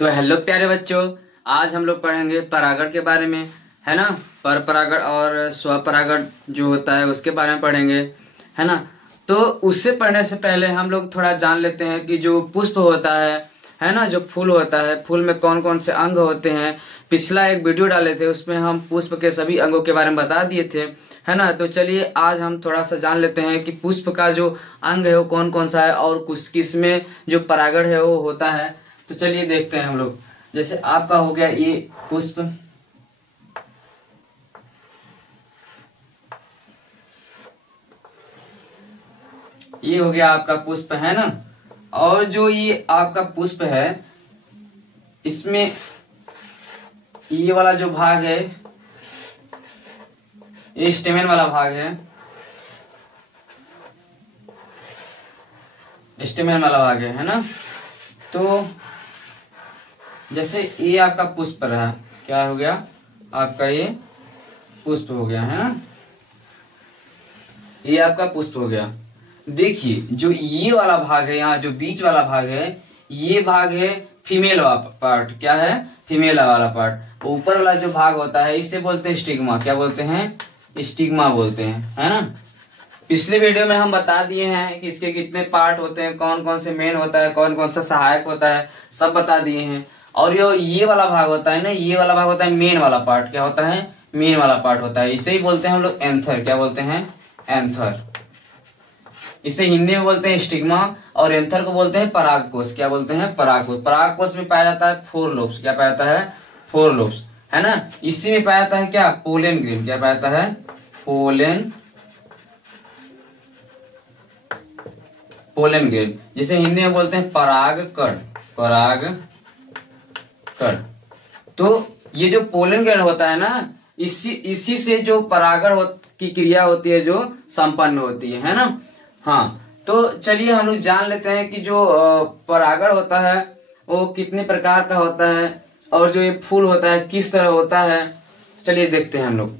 तो हेलो प्यारे बच्चों, आज हम लोग पढ़ेंगे परागण के बारे में, है ना। पर परागण और स्वपरागण जो होता है उसके बारे में पढ़ेंगे, है ना। तो उससे पढ़ने से पहले हम लोग थोड़ा जान लेते हैं कि जो पुष्प होता है ना, जो फूल होता है, फूल में कौन कौन से अंग होते हैं। पिछला एक वीडियो डाले थे, उसमें हम पुष्प के सभी अंगों के बारे में बता दिए थे, है ना। तो चलिए आज हम थोड़ा सा जान लेते हैं कि पुष्प का जो अंग है वो कौन कौन सा है और किस में जो परागण है वो होता है। तो चलिए देखते हैं हम लोग। जैसे आपका हो गया ये पुष्प, ये हो गया आपका पुष्प, है ना। और जो ये आपका पुष्प है, इसमें ये वाला जो भाग है, ये स्टेमेन वाला भाग है, स्टेमेन वाला भाग है ना। तो जैसे ये आपका पुष्प रहा, क्या हो गया आपका, ये पुष्प हो गया, है ना। ये आपका पुष्प हो गया। देखिए जो ये वाला भाग है, यहाँ जो बीच वाला भाग है, ये भाग है फीमेल वाला पार्ट। क्या है? फीमेल वाला पार्ट। ऊपर वाला जो भाग होता है इसे बोलते हैं स्टिग्मा। क्या बोलते हैं? स्टिग्मा बोलते हैं, है ना। पिछले वीडियो में हम बता दिए हैं कि इसके कितने पार्ट होते हैं, कौन कौन से मेन होता है, कौन कौन सा सहायक होता है, सब बता दिए हैं। और ये वाला भाग होता है ना, ये वाला भाग होता है मेन वाला पार्ट। क्या होता है? मेन वाला पार्ट होता है। इसे ही बोलते हैं हम लोग एंथर। क्या बोलते हैं? एंथर। इसे हिंदी में बोलते हैं स्टिग्मा और एंथर को बोलते हैं परागकोश। क्या बोलते हैं? परागकोश। परागकोश में पाया जाता है 4 लोब्स। क्या पाया जाता है? 4 लोब्स, है ना। इसी में पाया जाता है क्या? Pollen grain. क्या पाया जाता है? पोलन ग्रेन, जिसे हिंदी में बोलते हैं परागकण। परागकण। तो ये जो पोलन ग्रेन होता है ना, इसी से जो परागण की क्रिया होती है जो संपन्न होती है ना। हाँ, तो चलिए हम लोग जान लेते हैं कि जो परागण होता है वो कितने प्रकार का होता है और जो ये फूल होता है किस तरह होता है। चलिए देखते हैं हम लोग।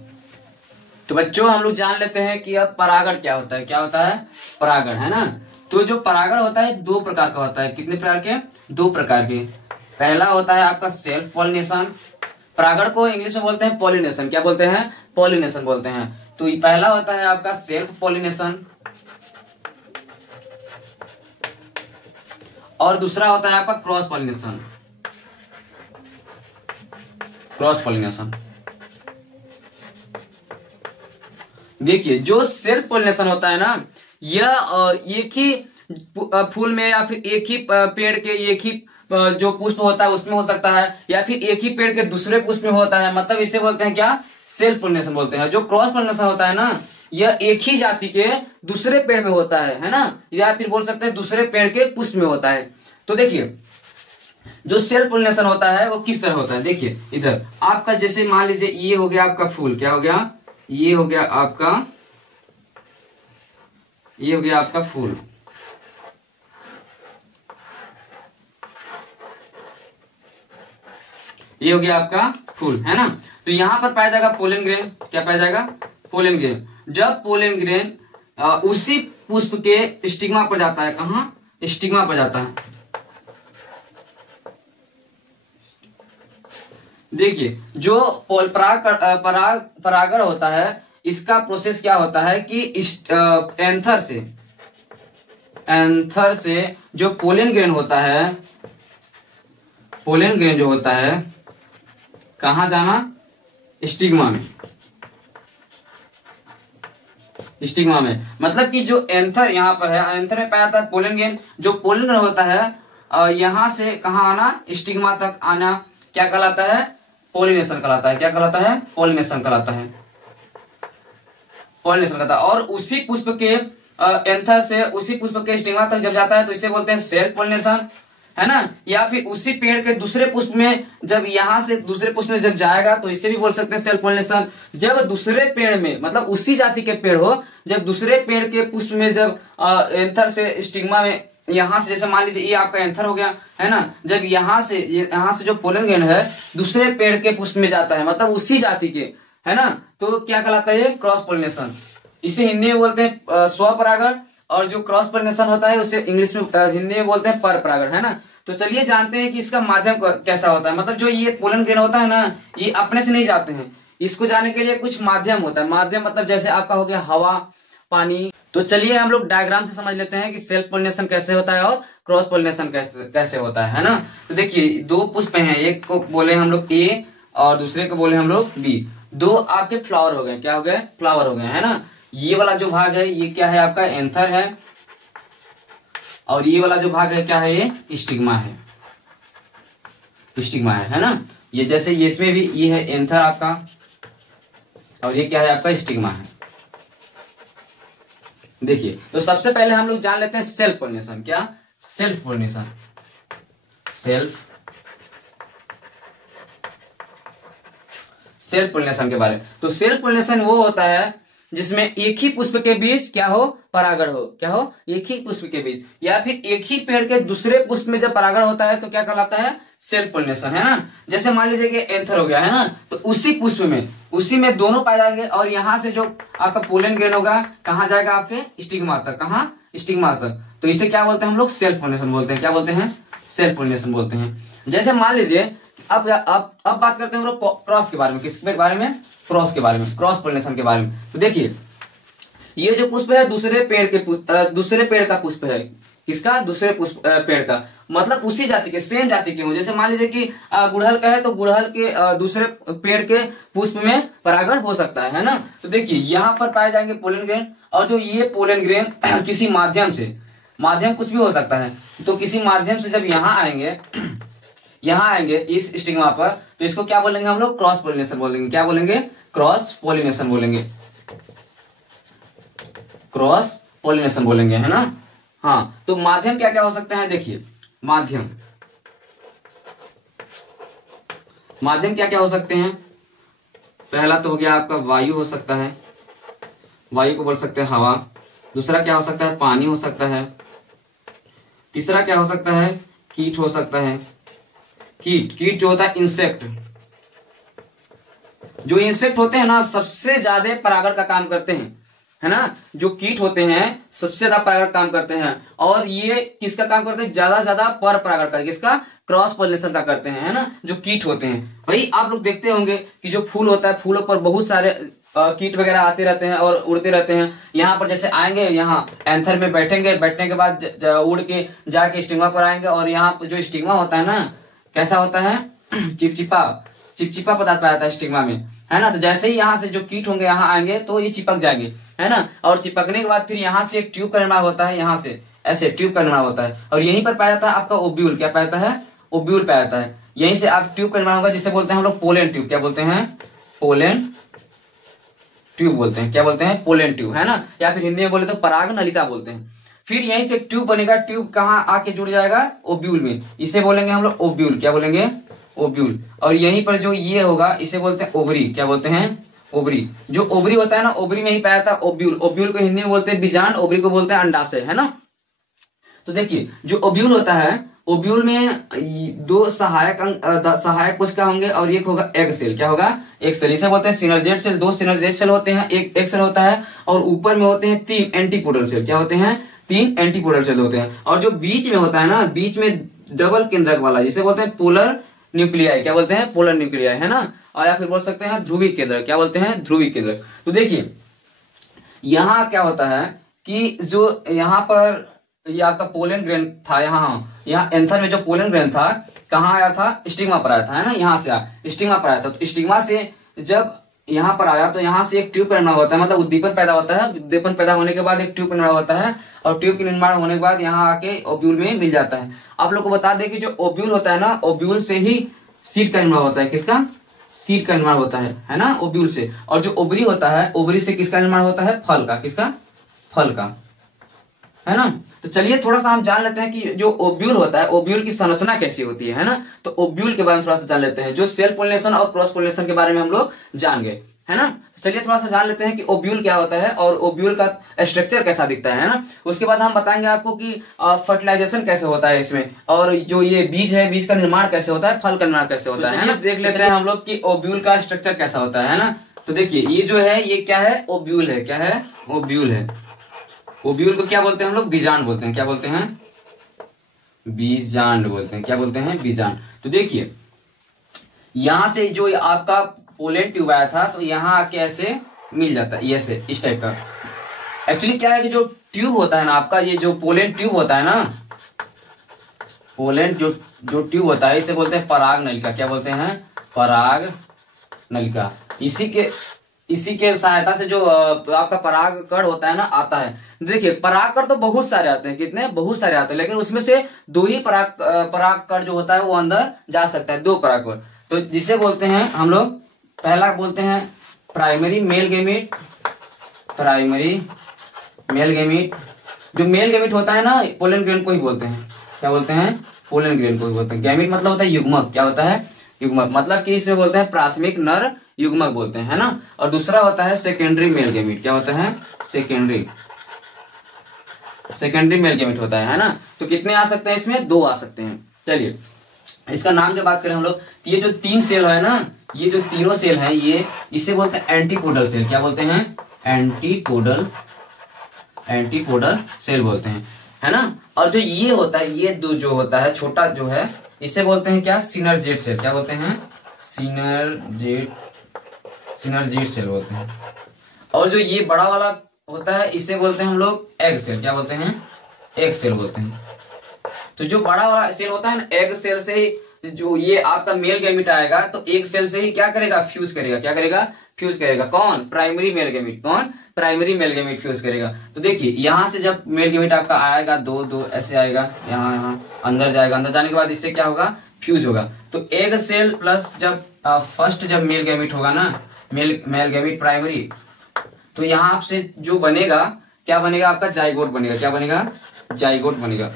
तो बच्चों हम लोग जान लेते हैं कि अब परागण क्या होता है। क्या होता है? परागण, है ना। तो जो परागण होता है 2 प्रकार का होता है। कितने प्रकार के? 2 प्रकार के। पहला होता है आपका सेल्फ पॉलिनेशन। परागण को इंग्लिश में बोलते हैं पॉलिनेशन। क्या बोलते हैं? पॉलिनेशन बोलते हैं। तो पहला होता है आपका सेल्फ पॉलिनेशन और दूसरा होता है आपका क्रॉस पॉलिनेशन। Cross pollination. देखिए जो सेल्फ पॉलिनेशन होता है ना, यह एक ही फूल में या फिर एक ही पेड़ के एक ही जो पुष्प होता है उसमें हो सकता है, या फिर एक ही पेड़ के दूसरे पुष्प में होता है। मतलब इसे बोलते हैं क्या? सेल्फ पॉलिनेशन बोलते हैं। जो क्रॉस पॉलिनेशन होता है ना, यह एक ही जाति के दूसरे पेड़ में होता है ना, या फिर बोल सकते हैं दूसरे पेड़ के पुष्प में होता है। तो देखिए जो सेल्फ पॉलिनेशन होता है वो किस तरह होता है। देखिए इधर आपका, जैसे मान लीजिए ये हो गया आपका फूल। क्या हो गया? ये हो गया आपका, ये हो गया आपका फूल। ये हो गया आपका फूल, है ना। तो यहां पर पाया जाएगा पोलन ग्रेन। क्या पाया जाएगा? Pollen grain. जब पोलन ग्रेन उसी पुष्प के स्टिग्मा पर जाता है, कहां? स्टिग्मा पर जाता है। देखिए जो परागण होता है, इसका प्रोसेस क्या होता है कि एंथर से जो पोलन ग्रेन होता है, पोलन ग्रेन जो होता है कहां जाना? स्टिग्मा में। स्टिग्मा में मतलब कि जो एंथर यहाँ पर है, एंथर में पाया जाता है पोलन ग्रेन। जो पोलन ग्रेन होता है यहां से कहां आना? स्टिग्मा तक आना। क्या कहलाता है? पॉलिनेशन कहलाता है। क्या कहलाता है? पॉलिनेशन कहलाता है। पॉलिनेशन कहलाता है। और उसी पुष्प के एंथर से उसी पुष्प के स्टिग्मा तक जब जाता है तो इसे बोलते हैं सेल्फ पॉलिनेशन, है ना। या फिर उसी पेड़ के दूसरे पुष्प में जब यहाँ से दूसरे पुष्प में जब जाएगा तो इसे भी बोल सकते हैं सेल्फ पॉलिनेशन। जब दूसरे पेड़ में, मतलब उसी जाति के पेड़ हो, जब दूसरे पेड़ के पुष्प में जब एंथर से स्टिग्मा में, यहाँ से जैसे मान लीजिए ये आपका एंथर हो गया, है ना। जब यहाँ से जो पोलन ग्रेन है दूसरे पेड़ के पुष्प में जाता है, मतलब उसी जाति के, है ना। तो क्या कहलाता है? Cross pollination. इसे हिंदी में बोलते हैं स्वपरागण और जो क्रॉस पॉलिनेशन होता है उसे इंग्लिश में हिंदी में बोलते हैं पर परागण, है ना। तो चलिए जानते हैं कि इसका माध्यम कैसा होता है। मतलब जो ये पोलन ग्रेन होता है ना, ये अपने से नहीं जाते हैं, इसको जाने के लिए कुछ माध्यम होता है। माध्यम मतलब जैसे आपका हो गया हवा, पानी। तो चलिए हम लोग डायग्राम से समझ लेते हैं कि सेल्फ पोलिनेशन कैसे होता है और क्रॉस पोलिनेशन कैसे होता है ना। तो देखिए दो पुष्प हैं, एक को बोले हम लोग ए और दूसरे को बोले हम लोग बी। दो आपके फ्लावर हो गए, क्या हो गए? फ्लावर हो गए, है ना। ये वाला जो भाग है ये क्या है? आपका एंथर है, और ये वाला जो भाग है क्या है? ये स्टिग्मा है, स्टिग्मा है ना। ये जैसे ये इसमें भी ये है एंथर आपका, और ये क्या है? आपका स्टिग्मा है। देखिए तो सबसे पहले हम लोग जान लेते हैं सेल्फ पोलिनेशन। क्या? Self pollination. सेल्फ पोलिनेशन के बारे में। तो सेल्फ पोलिनेशन वो होता है जिसमें एक ही पुष्प के बीच क्या हो? परागण हो। क्या हो? एक ही पुष्प के बीच, या फिर एक ही पेड़ के दूसरे पुष्प में जब परागण होता है तो क्या कहलाता है? सेल्फ पोलिनेशन, है ना। जैसे मान लीजिए कि एंथर हो गया, है ना, तो उसी पुष्प में, उसी में दोनों पाए जाएंगे, और यहाँ से जो आपका पोलन ग्रेन होगा कहाँ जाएगा? आपके स्टिग्मा तक। कहाँ? स्टिग्मा तक। तो इसे क्या बोलते हैं हम लोग? सेल्फ पोलिनेशन बोलते हैं। क्या बोलते हैं? सेल्फ पोलिनेशन बोलते हैं। जैसे मान लीजिए अब बात करते हैं हम लोग क्रॉस के बारे में। किसके बारे में? क्रॉस के बारे में, क्रॉस पोलिनेशन के बारे में। तो देखिए ये जो पुष्प है दूसरे पेड़ का पुष्प है। किसका? दूसरे पुष्प पेड़ का, मतलब उसी जाति के, सेम जाति के हो। जैसे मान लीजिए कि गुड़हल का है तो गुड़हल के दूसरे पेड़ के पुष्प में परागण हो सकता है ना। तो देखिए यहाँ पर पाए जाएंगे पोलन ग्रेन, और जो ये पोलन ग्रेन किसी माध्यम से, माध्यम कुछ भी हो सकता है, तो किसी माध्यम से जब यहाँ आएंगे इस स्टिग्मा पर, तो इसको क्या बोलेंगे हम लोग? क्रॉस पोलिनेशन बोलेंगे। क्या बोलेंगे? क्रॉस पोलिनेशन बोलेंगे, क्रॉस पोलिनेशन बोलेंगे, है ना। हाँ, तो माध्यम क्या क्या हो सकते हैं? देखिए माध्यम क्या क्या हो सकते हैं? पहला तो हो गया आपका वायु हो सकता है, वायु को बोल सकते हैं हवा। दूसरा क्या हो सकता है? पानी हो सकता है। तीसरा क्या हो सकता है? कीट हो सकता है। कीट जो होता है इंसेक्ट, जो इंसेक्ट होते हैं ना सबसे ज्यादा परागण का काम करते हैं, है ना। जो कीट होते हैं सबसे ज्यादा परागण काम करते हैं, और ये किसका काम करते हैं? ज्यादा पर परागण का, किसका? क्रॉस पोलिनेशन का करते हैं, है ना, जो कीट होते हैं। भाई आप लोग देखते होंगे कि जो फूल होता है, फूलों पर बहुत सारे कीट वगैरह आते रहते हैं और उड़ते रहते हैं। यहाँ पर जैसे आएंगे, यहाँ एंथर में बैठेंगे, बैठने के बाद उड़ के जाके स्टिग्मा पर आएंगे, और यहाँ पर जो स्टिग्मा होता है ना, कैसा होता है? चिपचिपा पदार्थ पाया जाता है स्टिग्मा में, है ना। तो जैसे ही यहाँ से जो कीट होंगे यहाँ आएंगे तो ये चिपक जाएंगे, है ना। और चिपकने के बाद फिर यहाँ से एक ट्यूब का निर्माण होता है, यहाँ से ऐसे ट्यूब का निर्माण होता है, और यहीं पर पाया जाता है आपका ओब्यूल। क्या पाया जाता है? ओब्यूल पाया जाता है। यहीं से आप ट्यूब का निर्माण होगा, जिसे बोलते हैं हम लोग पोलन ट्यूब। क्या बोलते हैं? पोलन ट्यूब बोलते हैं। क्या बोलते हैं? पोलन ट्यूब, है ना, या फिर हिंदी में बोले तो पराग नलिका बोलते हैं। फिर यहीं से ट्यूब बनेगा, ट्यूब कहाँ आके जुड़ जाएगा? ओब्यूल में। इसे बोलेंगे हम लोग ओब्यूल। क्या बोलेंगे? ओब्यूल। और यहीं पर जो ये होगा इसे बोलते हैं ओवरी। क्या बोलते हैं? ओवरी। जो ओवरी होता है ना, ओवरी में ही पाया था ओब्यूल। ओब्यूल को हिंदी में बोलते हैं बीजांड, ओवरी को बोलते हैं अंडाशय, है ना। तो देखिए जो ओब्यूल होता है, ओब्यूल में दो सहायक कोशिका होंगे, और एक होगा एग सेल। क्या होगा? एक सेल। इसे बोलते हैं सिनर्जेट सेल। दो सिनर्जेट सेल होते हैं, एक सेल होता है, और ऊपर में होते हैं 3 एंटीपोडल सेल। क्या होते हैं? 3 एंटीपोडल सेल होते हैं। और जो बीच में होता है ना, बीच में डबल केंद्रक वाला, जिसे बोलते हैं पोलर न्यूक्लियाई। क्या बोलते हैं? पोलर न्यूक्लियाई, है ना। और या फिर बोल सकते हैं ध्रुवी केंद्र। क्या बोलते हैं? ध्रुवी केंद्र। तो देखिए यहाँ क्या होता है कि जो यहाँ पर ये आपका पोलन ग्रेन था, यहाँ एंथर में जो पोलन ग्रेन था कहाँ आया था? स्टिग्मा पर आया था, है ना। यहाँ से स्टिग्मा पर आया था। तो स्टिग्मा से जब यहाँ पर आया तो यहाँ से एक ट्यूब का निर्माण होता है, मतलब उद्दीपन पैदा होता है। उद्दीपन पैदा होने के बाद एक ट्यूब का निर्माण होता है, और ट्यूब के निर्माण होने के बाद यहाँ आके ओब्यूल में मिल जाता है। आप लोग को बता दें कि जो ओब्यूल होता है ना, ओब्यूल से ही सीड का निर्माण होता है। किसका? सीड का निर्माण होता है ना, ओब्यूल से। और जो ओवरी होता है, ओवरी से किसका निर्माण होता है? फल का। किसका? फल का, है ना। तो चलिए थोड़ा सा हम जान लेते हैं कि जो ओब्यूल होता है, ओब्यूल की संरचना कैसी होती है ना। तो ओब्यूल के बारे में थोड़ा सा जान लेते हैं। जो सेल्फ पोलिनेशन और क्रॉस पोलिनेशन के बारे में हम लोग जान गए, है ना। चलिए थोड़ा सा जान लेते हैं कि ओब्यूल क्या होता है और ओब्यूल का स्ट्रक्चर कैसा दिखता है ना। उसके बाद हम बताएंगे आपको कि फर्टिलाइजेशन कैसे होता है इसमें, और जो ये बीज है, बीज का निर्माण कैसे होता है, फल का निर्माण कैसे होता है ना। देख लेते हैं हम लोग कि ओब्यूल का स्ट्रक्चर कैसा होता है ना। तो देखिए ये जो है ये क्या है? ओब्यूल है। क्या है? ओब्यूल है। ओब्यूल को क्या बोलते हैं हम लोग? बीजांड बोलते हैं। क्या बोलते हैं? बीजांड बोलते हैं। क्या बोलते हैं? बीजांड। तो देखिए यहां से जो आपका पोलन ट्यूब आया था तो यहाँ आके ऐसे मिल जाता है, ये से इस टाइप का। एक्चुअली क्या है कि जो ट्यूब होता है ना आपका, ये जो पोलन ट्यूब होता है ना, पोलन जो ट्यूब होता है इसे बोलते हैं पराग नलिका। क्या बोलते हैं? पराग नलिका। इसी के सहायता से जो आपका पराग कण होता है ना आता है। देखिए पराग कण तो बहुत सारे आते हैं, कितने? बहुत सारे आते हैं, लेकिन उसमें से 2 ही पराग कण जो होता है वो अंदर जा सकता है, 2 पराग कण। तो जिसे बोलते हैं हम लोग, पहला बोलते हैं primary male gamete. Primary male gamete, जो मेल गैमीट होता है ना पोलन ग्रेन को ही बोलते हैं। क्या बोलते हैं? पोलन ग्रेन को ही बोलते हैं। गैमीट मतलब होता है युग्मक। क्या होता है? युग्मक। मतलब कि इसे बोलते हैं प्राथमिक नर युग्मक बोलते हैं, है ना। और दूसरा होता है सेकेंडरी मेल गैमीट। क्या होता है? सेकेंडरी मेल गैमीट होता है ना। तो कितने आ सकते हैं इसमें? 2 आ सकते हैं। चलिए इसका नाम की बात करें हम लोग, तो ये जो 3 सेल है ना, ये जो तीनों सेल है ये, इसे बोलते हैं एंटीपोडल सेल। क्या बोलते हैं? एंटीपोडल सेल बोलते हैं, है ना। और जो ये होता है, ये दो जो होता है छोटा जो है, इसे बोलते हैं क्या? सिनर्जेट सेल। क्या बोलते हैं? सिनर्जेट सेल बोलते हैं। और जो ये बड़ा वाला होता है इसे बोलते हैं हम लोग एग सेल। क्या बोलते हैं? एग सेल बोलते हैं। तो जो बड़ा वाला सेल होता है ना, एग सेल से ही जो ये आपका मेल गैमीट आएगा तो एक सेल से ही क्या करेगा? फ्यूज करेगा। क्या करेगा? फ्यूज करेगा। कौन? Primary male gamete. कौन? प्राइमरी मेल गैमीट फ्यूज करेगा। तो देखिए यहां से जब मेल गैमीट आपका आएगा, 2 ऐसे आएगा, यहाँ अंदर जाएगा, अंदर जाने के बाद इससे क्या होगा? फ्यूज होगा। तो एग सेल प्लस जब फर्स्ट जब मेल गैमीट होगा ना, मेल गैमीट प्राइमरी, तो यहाँ आपसे जो बनेगा, क्या बनेगा? आपका जाइगोट बनेगा। क्या बनेगा? जाइगोट बनेगा।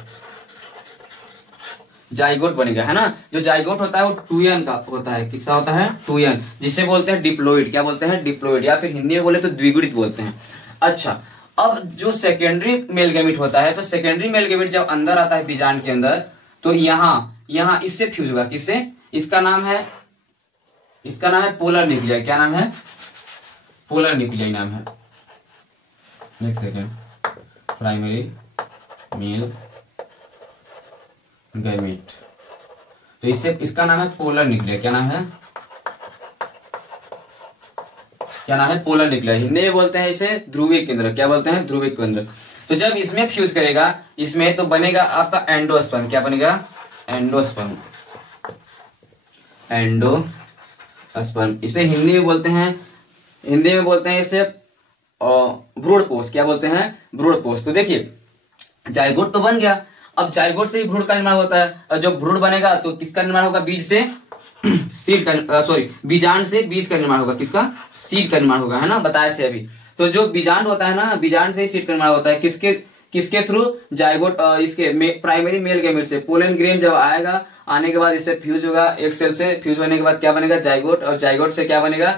जाइगोट बनेगा, है ना। जो जाइगोट होता है वो 2n का होता है। किसका होता है? 2n, जिसे बोलते हैं डिप्लोइड। क्या बोलते हैं? डिप्लोइड, या फिर हिंदी में बोले तो द्विगुणित बोलते हैं। अच्छा, अब जो सेकेंडरी मेल गैमीट होता है, तो सेकेंडरी मेल गैमीट जब अंदर आता है बीजांड के अंदर, तो यहाँ इससे फ्यूज होगा। किससे? इसका नाम है पोलर न्यूक्लियाई। क्या नाम है? पोलर न्यूक्लियाई नाम है। Next second, primary male gamete, तो इसका नाम है पोलर न्यूक्लियाई। क्या नाम है? Polar nuclei. हिंदी में बोलते हैं इसे ध्रुवीय केंद्र। क्या बोलते हैं? ध्रुवीय केंद्र। तो जब इसमें फ्यूज करेगा, इसमें तो बनेगा आपका एंडोस्पर्म। क्या बनेगा? एंडोस्पर्म। इसे हिंदी में बोलते हैं इसे भ्रूणपोष। क्या बोलते हैं? भ्रूणपोष। तो देखिए जाइगोट तो बन गया, अब जाइगोट से ही भ्रूण का निर्माण होता है, और जब भ्रूण बनेगा तो किसका निर्माण होगा? बीज से सीड का, बीजांड से बीज का निर्माण होगा। किसका? सीड का निर्माण होगा, है ना, बताए थे अभी। तो जो बीजांड होता है ना, बीजांड से ही सीड का निर्माण होता है। किसके थ्रू? जाइगोट, इसके प्राइमरी मेल गैमीट से। पोलन ग्रेन जब आएगा, आने के बाद इससे फ्यूज होगा, एक सेल से फ्यूज होने के बाद क्या बनेगा? जाइगोट, और जाइगोट से क्या बनेगा?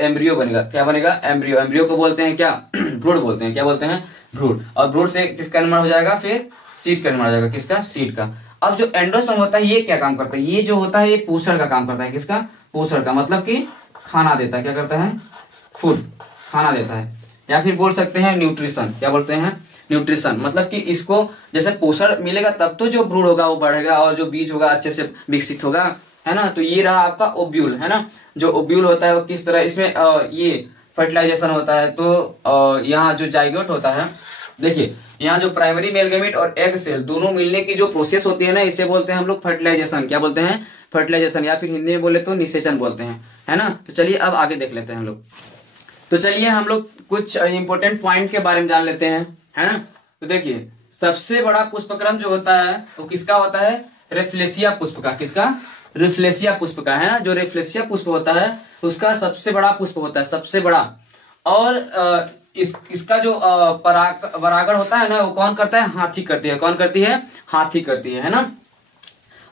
एम्ब्रियो बनेगा। क्या बनेगा? एम्ब्रियो। एम्ब्रियो को बोलते हैं क्या? भ्रूण बोलते हैं। क्या बोलते हैं? भ्रूण। और भ्रूण से किसका निर्माण हो जाएगा? फिर सीड का निर्माण हो जाएगा। किसका? सीड का। अब जो एंडोस्पर्म होता है ये क्या काम करता है? ये जो होता है ये पोषण का काम करता है। किसका? पोषण का, मतलब कि खाना देता है। क्या करता है? फूड, खाना देता है, या फिर बोल सकते हैं न्यूट्रिशन। क्या बोलते हैं? न्यूट्रिशन। मतलब कि इसको जैसे पोषण मिलेगा तब तो जो भ्रूण होगा वो बढ़ेगा और जो बीज होगा अच्छे से विकसित होगा, है ना। तो ये रहा आपका ओव्यूल, है ना। जो ओव्यूल होता है वो किस तरह, इसमें ये फर्टिलाइजेशन होता है। तो यहाँ जो जाइगोट होता है, देखिए यहाँ जो प्राइमरी मेल गैमीट और एग सेल दोनों मिलने की जो प्रोसेस होती है ना, इसे बोलते हैं हम लोग फर्टिलाइजेशन। क्या बोलते हैं? फर्टिलाइजेशन, या फिर हिंदी में बोले तो निषेचन बोलते हैं, है ना। तो चलिए अब आगे देख लेते हैं हम लोग। तो चलिए हम लोग कुछ इंपोर्टेंट पॉइंट के बारे में जान लेते हैं, है ना। तो देखिए सबसे बड़ा पुष्पक्रम जो होता है वो किसका होता है? रेफ्लेसिया पुष्प का। किसका? रेफ्लेसिया पुष्प का, है ना। जो रेफ्लेसिया पुष्प होता है उसका सबसे बड़ा पुष्प होता है, सबसे बड़ा। और इसका जो परागण होता है ना, वो कौन करता है? हाथी करती है। कौन करती है? हाथी करती है ना।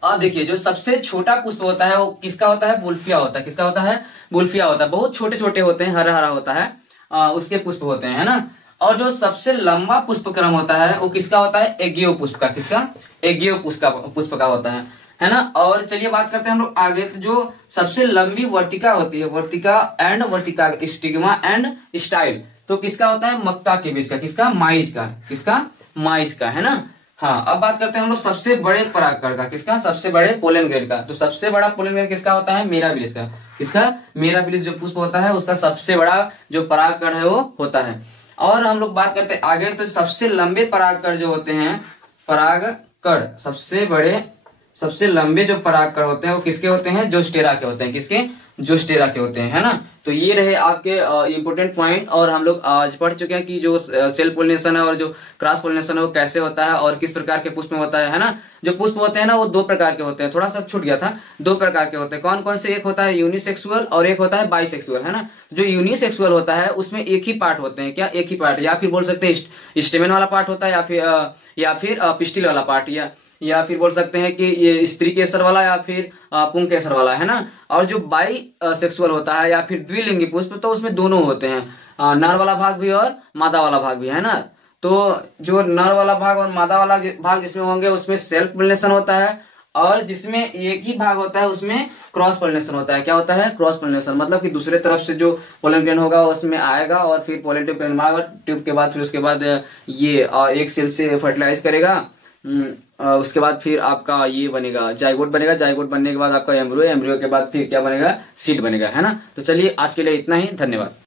अब देखिए जो सबसे छोटा पुष्प होता है वो किसका होता है? बुल्फिया होता है। किसका होता है? बुल्फिया होता है। बहुत छोटे छोटे होते हैं, हरा हरा होता है, उसके पुष्प होते हैं, है ना। और जो सबसे लंबा पुष्पक्रम होता है वो किसका होता है? एगियो पुष्प का। किसका? एगियो पुष्प का होता है ना। और चलिए बात करते हैं हम लोग आगे। तो जो सबसे लंबी वर्तिका होती है, वर्तिका स्टिग्मा एंड स्टाइल, तो किसका होता है? मक्का के बीज का। किसका? माइज का। किसका? माइज का, है ना। हाँ, अब बात करते हैं हम लोग सबसे बड़े परागकण का। किसका? सबसे बड़े पोलन ग्रेन का। तो सबसे बड़ा पोलन ग्रेन किसका होता है? मिराबिलिस का। किसका? मिराबिलिस जो पुष्प होता है उसका सबसे बड़ा जो परागकण है वो होता है। और हम लोग बात करते हैं आगे, तो सबसे लंबे परागकण जो होते हैं, परागकण सबसे लंबे जो परागकण होते हैं वो किसके होते हैं? जोस्टेरा के होते हैं। किसके? जोस्टेरा के होते हैं, है ना। तो ये रहे आपके इंपोर्टेंट पॉइंट। और हम लोग आज पढ़ चुके हैं कि जो सेल्फ पोलिनेशन है और जो क्रॉस पोलिनेशन है वो कैसे होता है और किस प्रकार के पुष्प में होता है ना। जो पुष्प होते हैं ना वो दो प्रकार के होते हैं, थोड़ा सा छूट गया था, दो प्रकार के होते हैं। कौन कौन से? एक होता है यूनिसेक्सुअल और एक होता है बाइसेक्सुअल, है ना। जो यूनिसेक्सुअल होता है उसमें एक ही पार्ट होते हैं। क्या? एक ही पार्ट, या फिर बोल सकते हैं स्टेमेन वाला पार्ट होता है, या फिर पिस्टिल वाला पार्ट, या फिर बोल सकते हैं कि ये स्त्री केसर वाला या फिर पुंग केसर वाला, है ना। और जो बाई सेक्सुअल होता है या फिर द्विलिंगी पुष्प, तो उसमें दोनों होते हैं, नर वाला भाग भी और मादा वाला भाग भी, है ना। तो जो नर वाला भाग और मादा वाला भाग जिसमें होंगे उसमें सेल्फ पोलिनेशन होता है, और जिसमें एक ही भाग होता है उसमें क्रॉस पोलिनेशन होता है। क्या होता है? Cross pollination. मतलब कि दूसरे तरफ से जो पोलन ग्रेन होगा उसमें आएगा और फिर पोलन ट्यूब ट्यूब के बाद फिर उसके बाद ये एक सेल से फर्टिलाइज करेगा। उसके बाद फिर आपका ये बनेगा जाइगोट बनेगा। जाइगोट बनने के बाद आपका एम्ब्रियो, एम्ब्रियो के बाद फिर क्या बनेगा? सीड बनेगा, है ना। तो चलिए आज के लिए इतना ही, धन्यवाद।